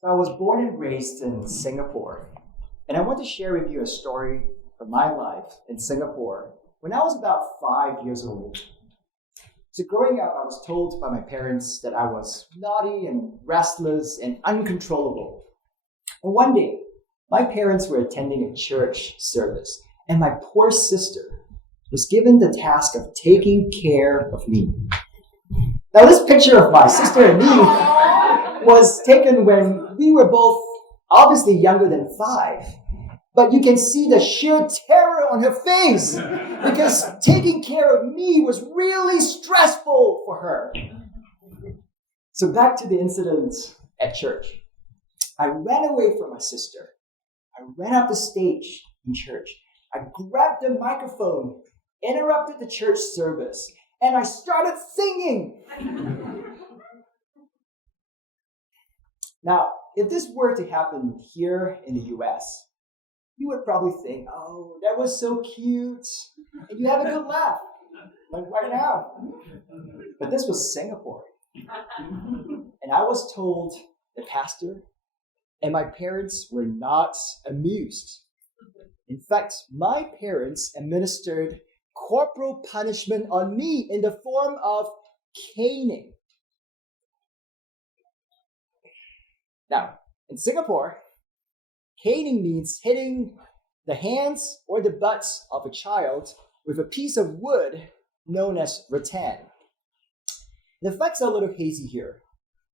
So I was born and raised in Singapore, and I want to share with you a story of my life in Singapore when I was about 5 years old. So growing up, I was told by my parents that I was naughty and restless and uncontrollable. And one day, my parents were attending a church service, and my poor sister was given the task of taking care of me. Now, this picture of my sister and me was taken when we were both obviously younger than 5. But you can see the sheer terror on her face because taking care of me was really stressful for her. So back to the incident at church. I ran away from my sister. I ran up the stage in church. I grabbed the microphone, interrupted the church service, and I started singing. Now, if this were to happen here in the US, you would probably think, oh, that was so cute, and you have a good laugh, like right now. But this was Singapore. And I was told the pastor and my parents were not amused. In fact, my parents administered corporal punishment on me in the form of caning. Now, in Singapore, caning means hitting the hands or the butts of a child with a piece of wood known as rattan. The facts are a little hazy here.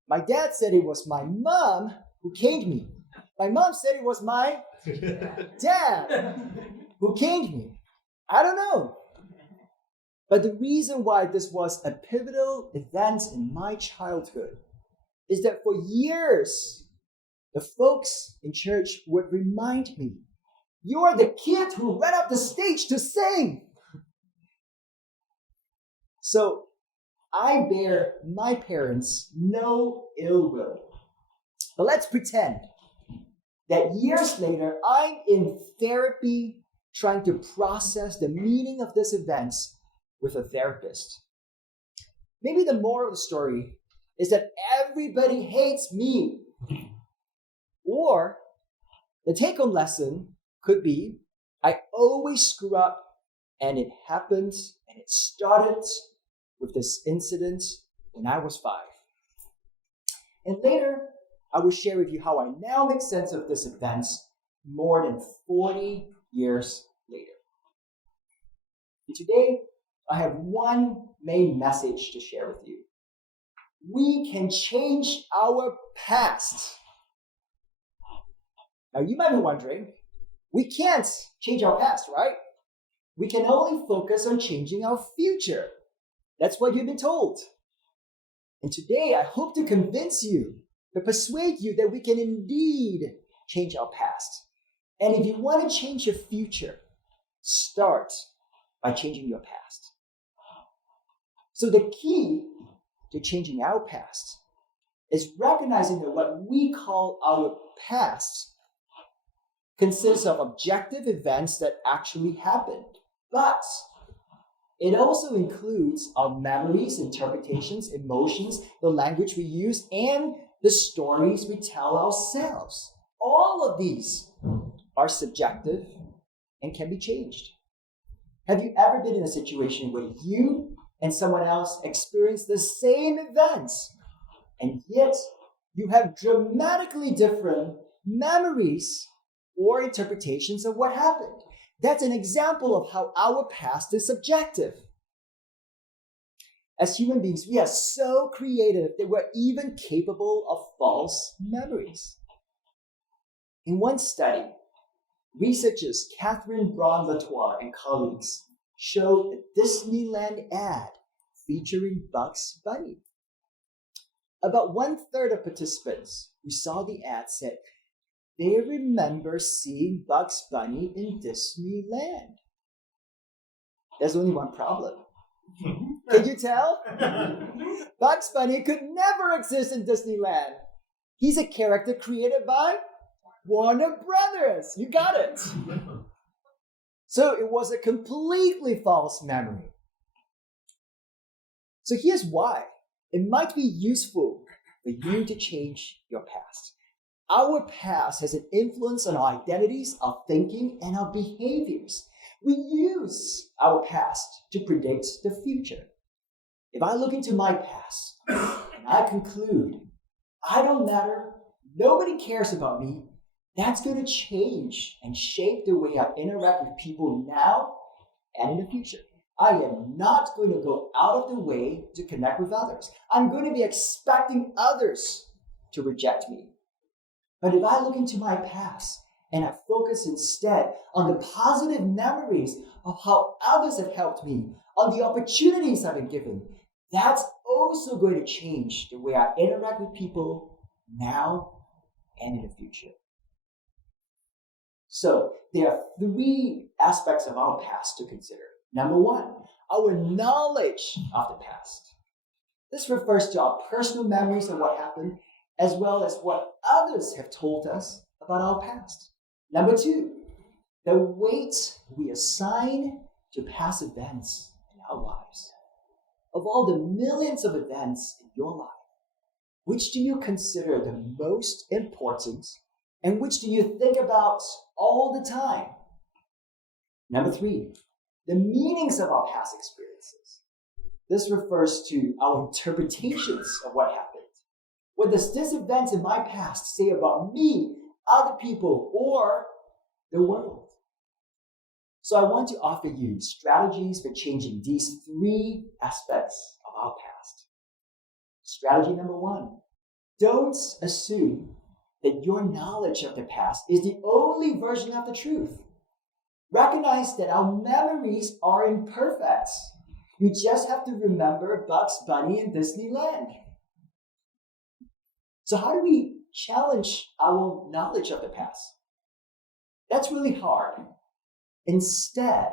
My dad said it was my mom who caned me. My mom said it was my dad who caned me. I don't know. But the reason why this was a pivotal event in my childhood is that for years, the folks in church would remind me, you are the kid who ran up the stage to sing. So I bear my parents no ill will. But let's pretend that years later, I'm in therapy trying to process the meaning of this event with a therapist. Maybe the moral of the story is that everybody hates me. Or the take-home lesson could be, I always screw up, and it happens, and it started with this incident when I was 5. And later, I will share with you how I now make sense of this event more than 40 years later. And today, I have one main message to share with you. We can change our past. Now, you might be wondering, we can't change our past, right? We can only focus on changing our future. That's what you've been told. And today, I hope to convince you, to persuade you that we can indeed change our past. And if you want to change your future, start by changing your past. So the key to changing our past is recognizing that what we call our past consists of objective events that actually happened. But it also includes our memories, interpretations, emotions, the language we use, and the stories we tell ourselves. All of these are subjective and can be changed. Have you ever been in a situation where you and someone else experience the same events, and yet you have dramatically different memories or interpretations of what happened? That's an example of how our past is subjective. As human beings, we are so creative that we're even capable of false memories. In one study, researchers Catherine Braun-Latour and colleagues showed a Disneyland ad featuring Bugs Bunny. About 1/3 of participants who saw the ad said they remember seeing Bugs Bunny in Disneyland. There's only one problem. Can you tell? Bugs Bunny could never exist in Disneyland. He's a character created by Warner Brothers. You got it. So it was a completely false memory. So here's why. It might be useful for you to change your past. Our past has an influence on our identities, our thinking, and our behaviors. We use our past to predict the future. If I look into my past and I conclude, I don't matter, nobody cares about me, that's going to change and shape the way I interact with people now and in the future. I am not going to go out of the way to connect with others. I'm going to be expecting others to reject me. But if I look into my past and I focus instead on the positive memories of how others have helped me, on the opportunities I've been given, that's also going to change the way I interact with people now and in the future. So there are three aspects of our past to consider. Number one, our knowledge of the past. This refers to our personal memories of what happened, as well as what others have told us about our past. Number two, the weight we assign to past events in our lives. Of all the millions of events in your life, which do you consider the most important, and which do you think about all the time? Number three, the meanings of our past experiences. This refers to our interpretations of what happened. What does this event in my past say about me, other people, or the world? So I want to offer you strategies for changing these three aspects of our past. Strategy number one, don't assume that your knowledge of the past is the only version of the truth. Recognize that our memories are imperfect. You just have to remember Bugs Bunny and Disneyland. So how do we challenge our knowledge of the past? That's really hard. Instead,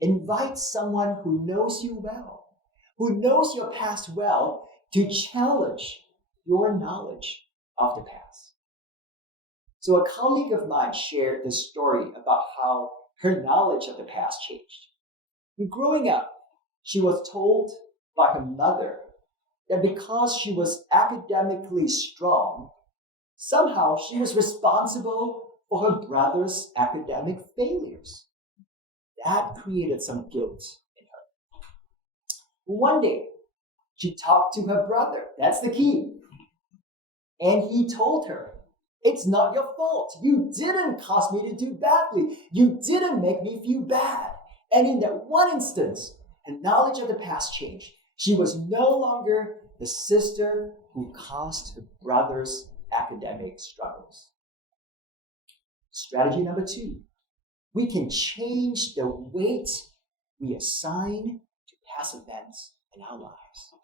invite someone who knows you well, who knows your past well, to challenge your knowledge of the past. So a colleague of mine shared this story about how her knowledge of the past changed. Growing up, she was told by her mother that because she was academically strong, somehow she was responsible for her brother's academic failures. That created some guilt in her. One day, she talked to her brother. That's the key. And he told her, "It's not your fault. You didn't cause me to do badly. You didn't make me feel bad." And in that one instance, her knowledge of the past changed. She was no longer the sister who caused her brother's academic struggles. Strategy number two, we can change the weight we assign to past events in our lives.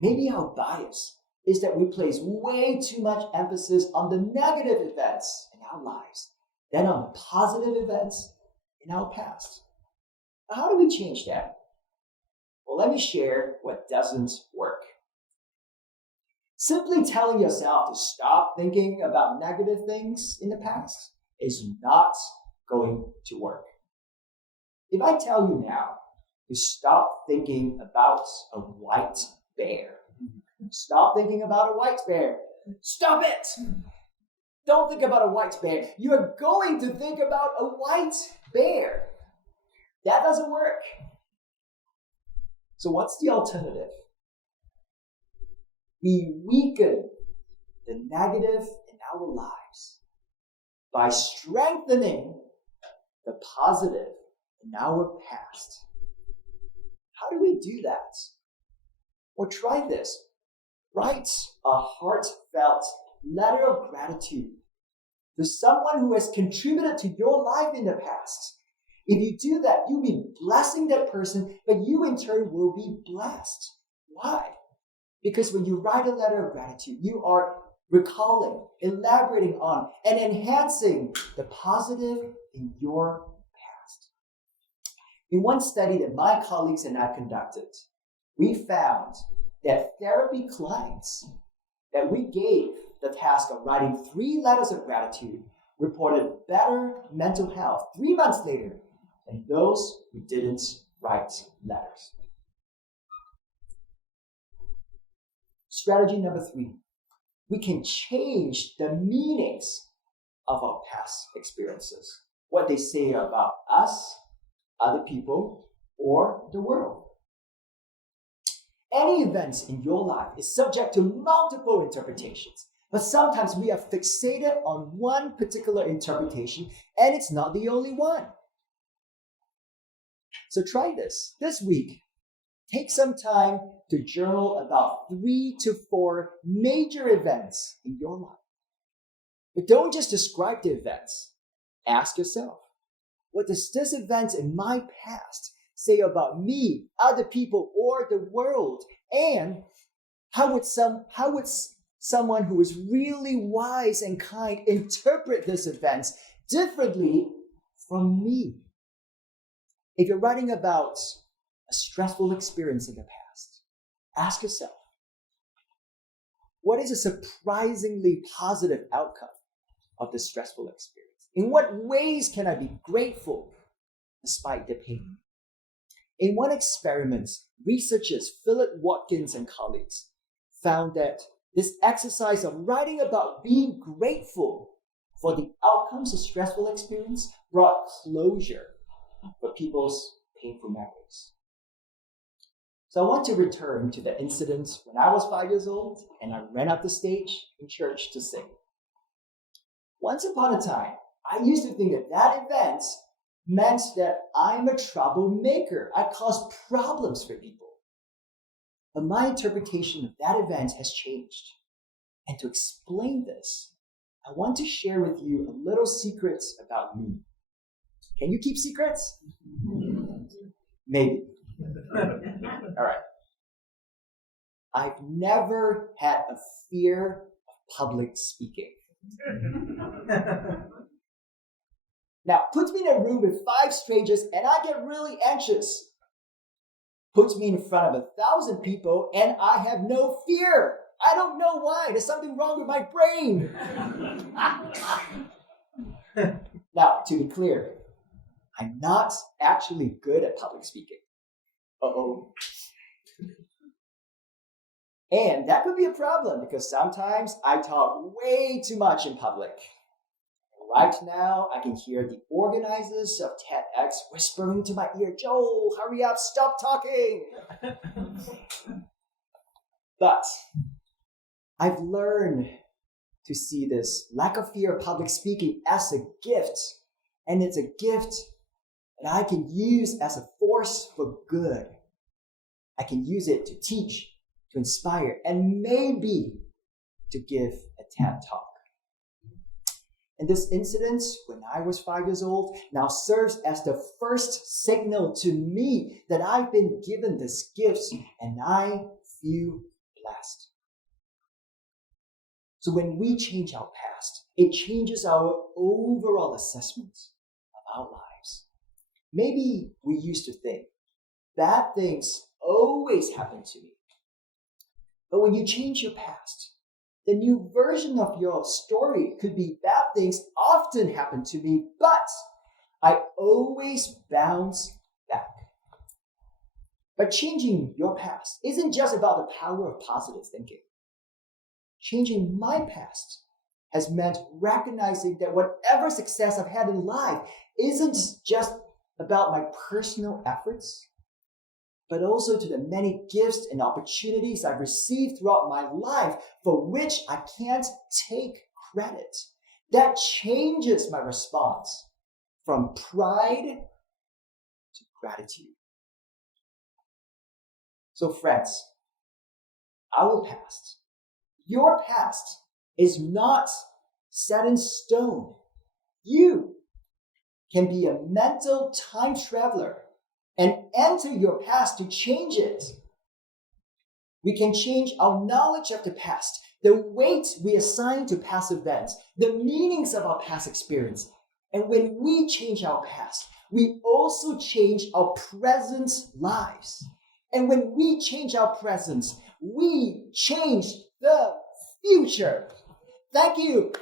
Maybe our bias is that we place way too much emphasis on the negative events in our lives than on the positive events in our past. How do we change that? Well, let me share what doesn't work. Simply telling yourself to stop thinking about negative things in the past is not going to work. If I tell you now to stop thinking about a white bear, stop thinking about a white bear, stop it! Don't think about a white bear. You're going to think about a white bear. That doesn't work. So what's the alternative? We weaken the negative in our lives by strengthening the positive in our past. How do we do that? Well, try this. Write a heartfelt letter of gratitude to someone who has contributed to your life in the past. If you do that, you'll be blessing that person, but you in turn will be blessed. Why? Because when you write a letter of gratitude, you are recalling, elaborating on, and enhancing the positive in your past. In one study that my colleagues and I conducted, we found that therapy clients that we gave the task of writing 3 letters of gratitude reported better mental health 3 months later and those who didn't write letters. Strategy number 3. We can change the meanings of our past experiences, what they say about us, other people, or the world. Any events in your life is subject to multiple interpretations, but sometimes we are fixated on one particular interpretation, and it's not the only one. So try this. This week, take some time to journal about 3 to 4 major events in your life. But don't just describe the events. Ask yourself, what does this event in my past say about me, other people, or the world? And how would someone who is really wise and kind interpret this event differently from me? If you're writing about a stressful experience in the past, ask yourself, what is a surprisingly positive outcome of this stressful experience? In what ways can I be grateful despite the pain? In one experiment, researchers Philip Watkins and colleagues found that this exercise of writing about being grateful for the outcomes of stressful experience brought closure for people's painful memories. So I want to return to the incident when I was 5 years old and I ran up the stage in church to sing. Once upon a time, I used to think that event meant that I'm a troublemaker. I cause problems for people. But my interpretation of that event has changed. And to explain this, I want to share with you a little secret about me. Can you keep secrets? Maybe. All right. I've never had a fear of public speaking. Now, put me in a room with 5 strangers and I get really anxious. Put me in front of 1,000 people and I have no fear. I don't know why. There's something wrong with my brain. Now, to be clear, I'm not actually good at public speaking. Uh-oh. And that could be a problem because sometimes I talk way too much in public. Right now, I can hear the organizers of TEDx whispering to my ear, "Joel, hurry up, stop talking." But I've learned to see this lack of fear of public speaking as a gift. And it's a gift that I can use as a force for good. I can use it to teach, to inspire, and maybe to give a TED talk. And this incident, when I was 5 years old, now serves as the first signal to me that I've been given this gift and I feel blessed. So when we change our past, it changes our overall assessment of our lives. Maybe we used to think, bad things always happen to me. But when you change your past, the new version of your story could be bad things often happen to me, but I always bounce back. But changing your past isn't just about the power of positive thinking. Changing my past has meant recognizing that whatever success I've had in life isn't just about my personal efforts, but also to the many gifts and opportunities I've received throughout my life for which I can't take credit. That changes my response from pride to gratitude. So friends, our past, your past is not set in stone. You can be a mental time traveler and enter your past to change it. We can change our knowledge of the past, the weight we assign to past events, the meanings of our past experience. And when we change our past, we also change our present lives. And when we change our present, we change the future. Thank you.